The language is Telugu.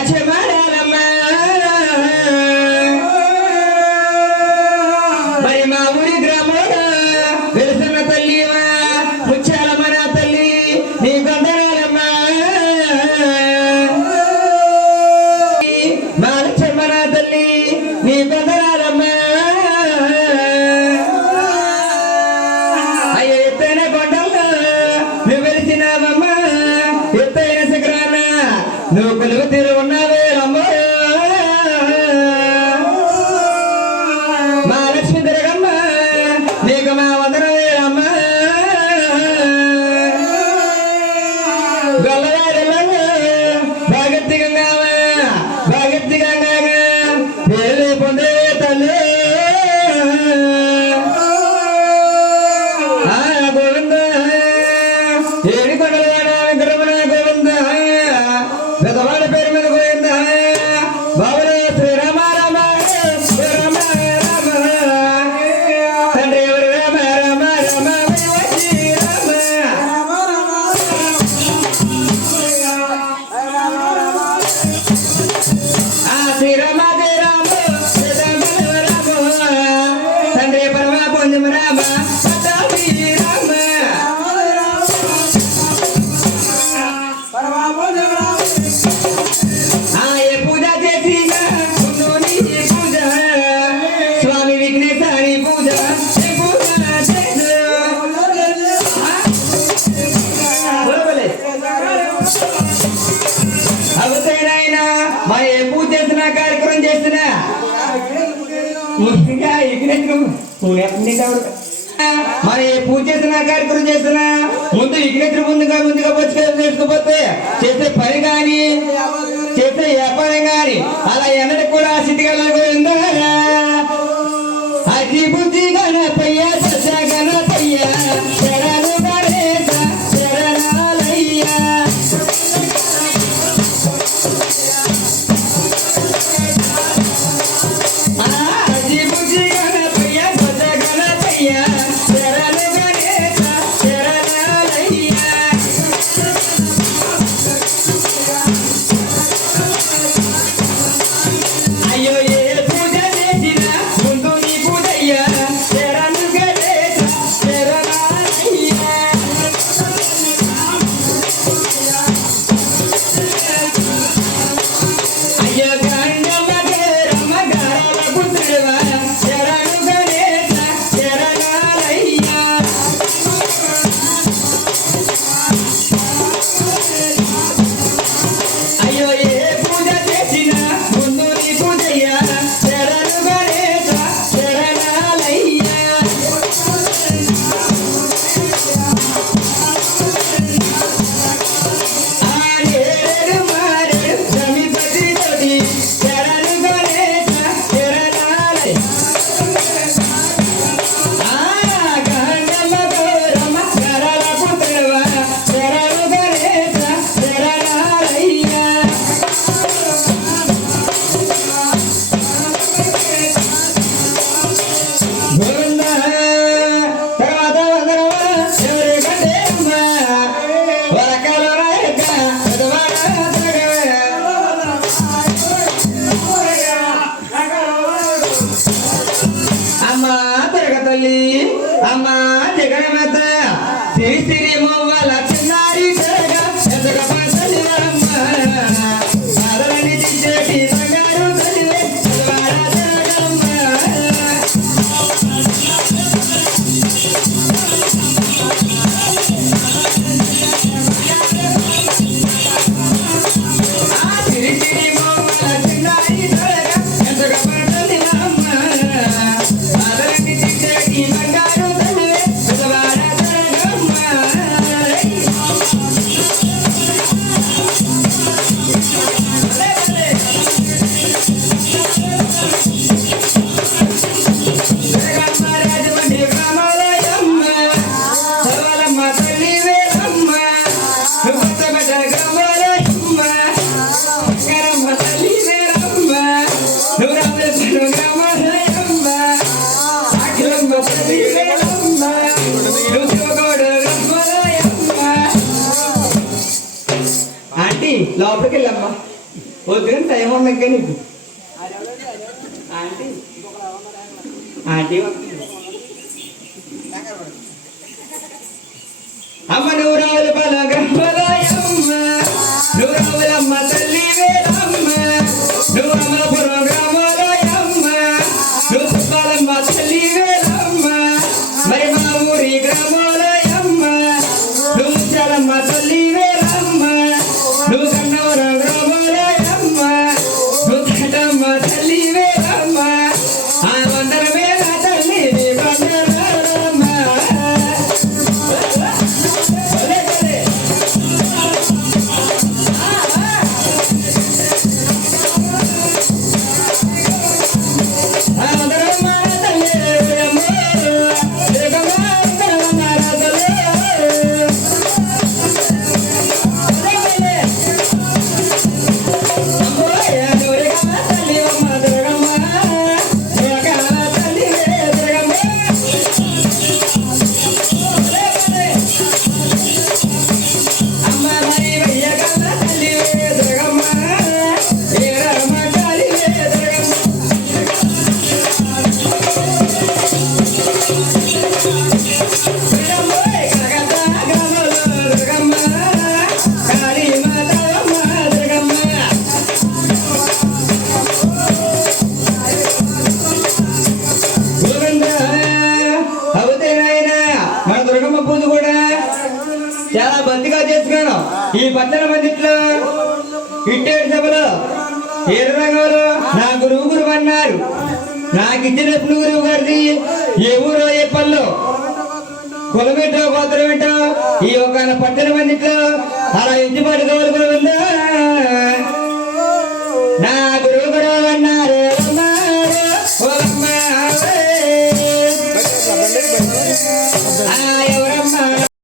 Gracias, మరి పూజ చేసిన కార్యక్రమం చేసిన ముందు విఘ్నేశ్వర ముందుగా ముందుగా పచ్చిపోతే చేసే పని కానీ చేసే వ్యాపారం కానీ అలా ఎన్న అమ్మా జగన్మాత శ్రీ శ్రీ మొవ్వల చిన్నారి జగ అది లోపలికి వెళ్ళమ్మా వద్దు టైం ఉన్నాక నీకు. ఆంటీ. ఆంటీ అమ్మ నువ్వు ఈ పద్దెన మందిట్లో ఇట్టేడు సభలో ఎర్రగారు నా గురువుగురు అన్నారు నాకు ఇచ్చిన గురువు గారిది ఏ ఊరో ఏ పల్లో? కులమేటో గోత్రమేటో ఈ ఒక పద్దెన మందిట్లో అలా ఎంచుబాటు కావాలి నా